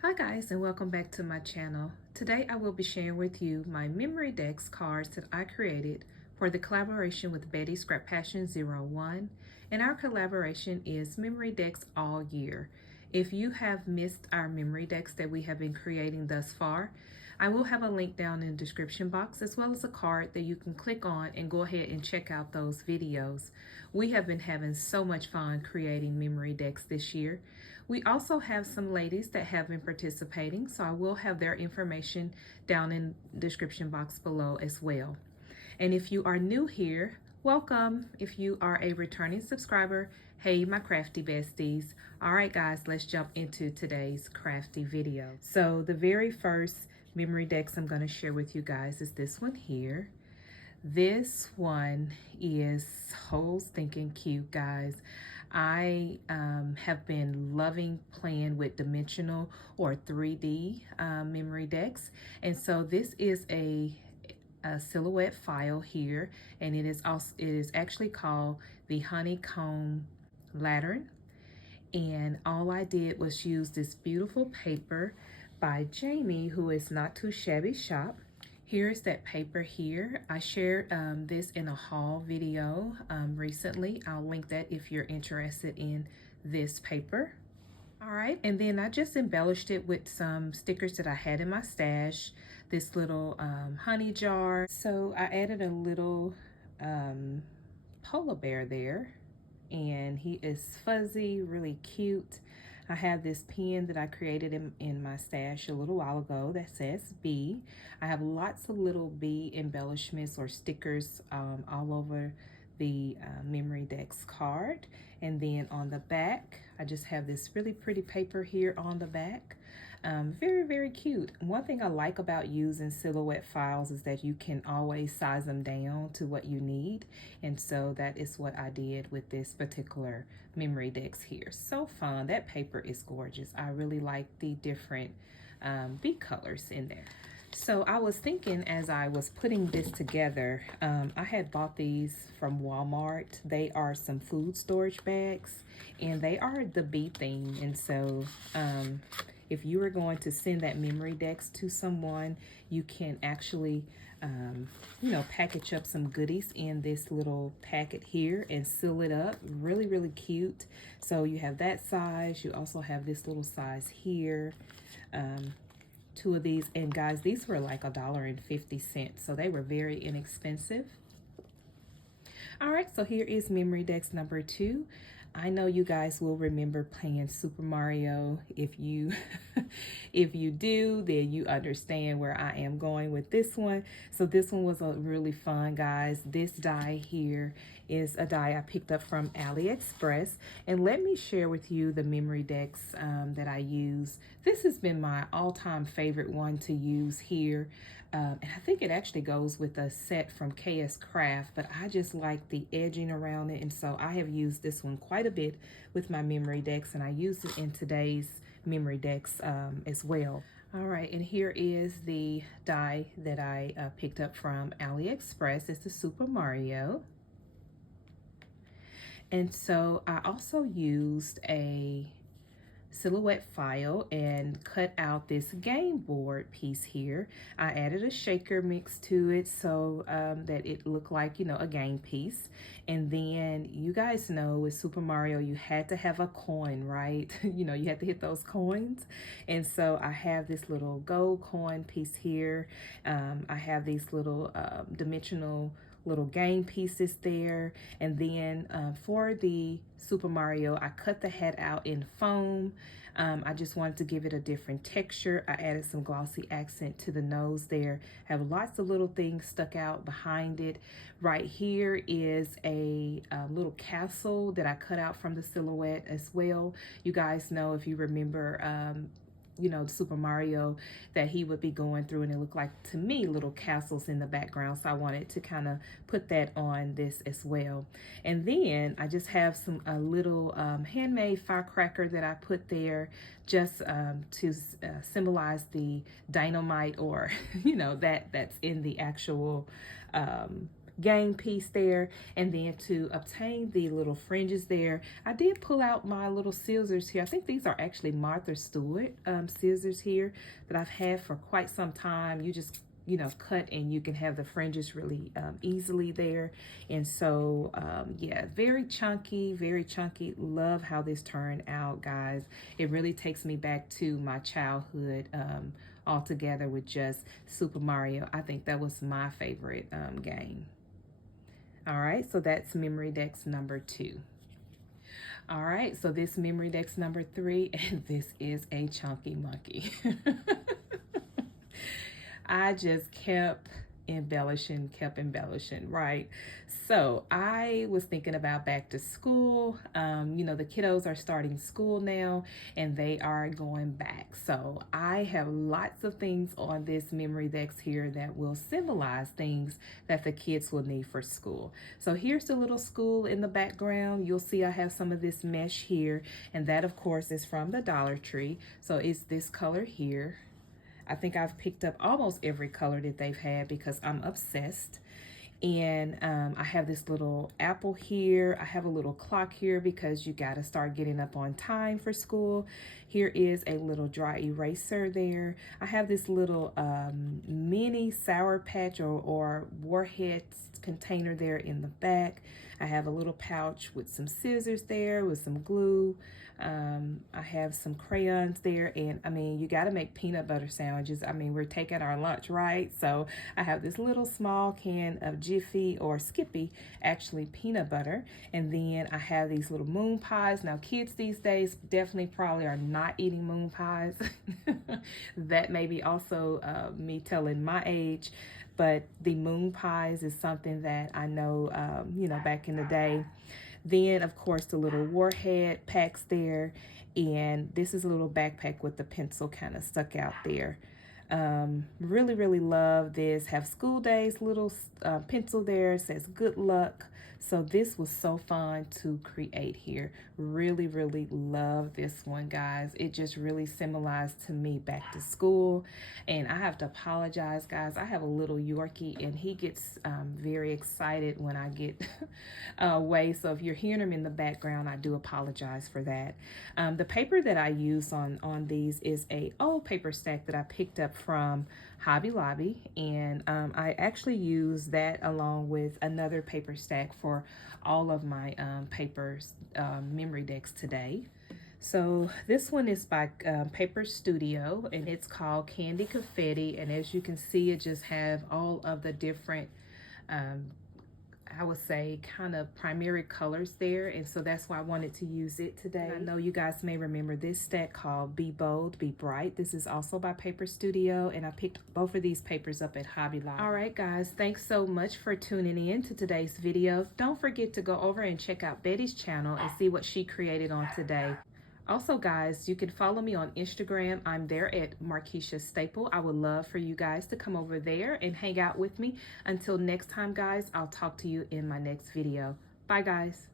Hi guys, and welcome back to my channel. Today I will be sharing with you my Memorydex cards that I created for the collaboration with Betty Scrap Passion 01, and our collaboration is Memorydex all year. If you have missed our Memorydex that we have been creating thus far, I will have a link down in the description box as well as a card that you can click on and go ahead and check out those videos. We have been having so much fun creating Memorydex this year. We also have some ladies that have been participating, so I will have their information down in the description box below as well. And if you are new here, welcome. If you are a returning subscriber, hey my crafty besties. All right guys, let's jump into today's crafty video. So the very first Memorydex I'm going to share with you guys is this one here. This one is so stinking cute, guys. I have been loving playing with dimensional or 3D Memorydex, and so this is a silhouette file here, and it is actually called the Honeycomb Lantern. And all I did was use this beautiful paper by Jamie, who is Not Too Shabby Shop. Here's that paper here. I shared this in a haul video recently. I'll link that if you're interested in this paper. All right, and then I just embellished it with some stickers that I had in my stash. This little honey jar. So I added a little polar bear there, and he is fuzzy, really cute. I have this pen that I created in my stash a little while ago that says B. I have lots of little B embellishments or stickers all over the Memorydex card. And then on the back, I just have this really pretty paper here on the back. Very, very cute. One thing I like about using silhouette files is that you can always size them down to what you need. And so that is what I did with this particular Memorydex here. So fun. That paper is gorgeous. I really like the different bead colors in there. So I was thinking as I was putting this together, I had bought these from Walmart. They are some food storage bags, and they are the bee theme. And so if you are going to send that Memorydex to someone, you can actually, package up some goodies in this little packet here and seal it up. Really, really cute. So you have that size. You also have this little size here. Two of these, and guys, these were like $1.50, so they were very inexpensive. All right, so here is Memorydex number 2. I know you guys will remember playing Super Mario. If you if you do, then you understand where I am going with this one. So this one was a really fun, guys. This die here is a die I picked up from AliExpress, and let me share with you the Memorydex that I use. This has been my all-time favorite one to use here. And I think it actually goes with a set from KS Craft, but I just like the edging around it, and so I have used this one quite a bit with my Memorydex, and I used it in today's Memorydex as well. All right, and here is the die that I picked up from AliExpress. It's the Super Mario. And so I also used a silhouette file and cut out this game board piece here. I added a shaker mix to it so that it looked like, a game piece. And then you guys know with Super Mario, you had to have a coin, right? You had to hit those coins. And so I have this little gold coin piece here. I have these little dimensional little game pieces there, and then for the Super Mario, I cut the head out in foam. I just wanted to give it a different texture. I added some glossy accent to the nose there. Have lots of little things stuck out behind it. Right here is a little castle that I cut out from the silhouette as well. You guys know, if you remember Super Mario, that he would be going through, and it looked like to me little castles in the background, so I wanted to kind of put that on this as well. And then I just have a little handmade firecracker that I put there just to symbolize the dynamite, or that's in the actual gang piece there. And then to obtain the little fringes there, I did pull out my little scissors here. I think these are actually Martha Stewart scissors here that I've had for quite some time. You just cut and you can have the fringes really easily there. And so yeah, very chunky. Love how this turned out, guys. It really takes me back to my childhood all together with just Super Mario. I think that was my favorite game. All right, so that's Memorydex number 2. All right, so this Memorydex number 3, and this is a chunky monkey. I just kept embellishing, right? So I was thinking about back to school. The kiddos are starting school now and they are going back. So I have lots of things on this Memorydex here that will symbolize things that the kids will need for school. So here's the little school in the background. You'll see I have some of this mesh here, and that of course is from the Dollar Tree. So it's this color here. I think I've picked up almost every color that they've had because I'm obsessed. And I have this little apple here. I have a little clock here because you got to start getting up on time for school. Here is a little dry eraser there. I have this little mini Sour Patch or Warheads container there in the back. I have a little pouch with some scissors there with some glue. I have some crayons there, and I mean, you got to make peanut butter sandwiches. I mean, we're taking our lunch, right? So I have this little small can of Jiffy or Skippy, actually peanut butter, and then I have these little moon pies. Now, kids these days definitely probably are not eating moon pies. That may be also me telling my age, but the moon pies is something that I know, back in the day. Then, of course, the little Warhead packs there. And this is a little backpack with the pencil kind of stuck out there. Really love this. Have school days, little pencil there. It says good luck. So this was so fun to create here. Really love this one, guys. It just really symbolized to me back to school. And I have to apologize, guys. I have a little Yorkie and he gets very excited when I get away. So if you're hearing him in the background, I do apologize for that. The paper that I use on these is a old paper stack that I picked up from Hobby Lobby, and I actually use that along with another paper stack for all of my papers Memorydex today. So this one is by Paper Studio, and it's called Candy Confetti, and as you can see, it just have all of the different I would say kind of primary colors there, and so that's why I wanted to use it today. I know you guys may remember this stack called Be Bold, Be Bright. This is also by Paper Studio, and I picked both of these papers up at Hobby Lobby. All right, guys, thanks so much for tuning in to today's video. Don't forget to go over and check out Betty's channel and see what she created on today. Also, guys, you can follow me on Instagram. I'm there at Markeisha Staple. I would love for you guys to come over there and hang out with me. Until next time, guys, I'll talk to you in my next video. Bye, guys.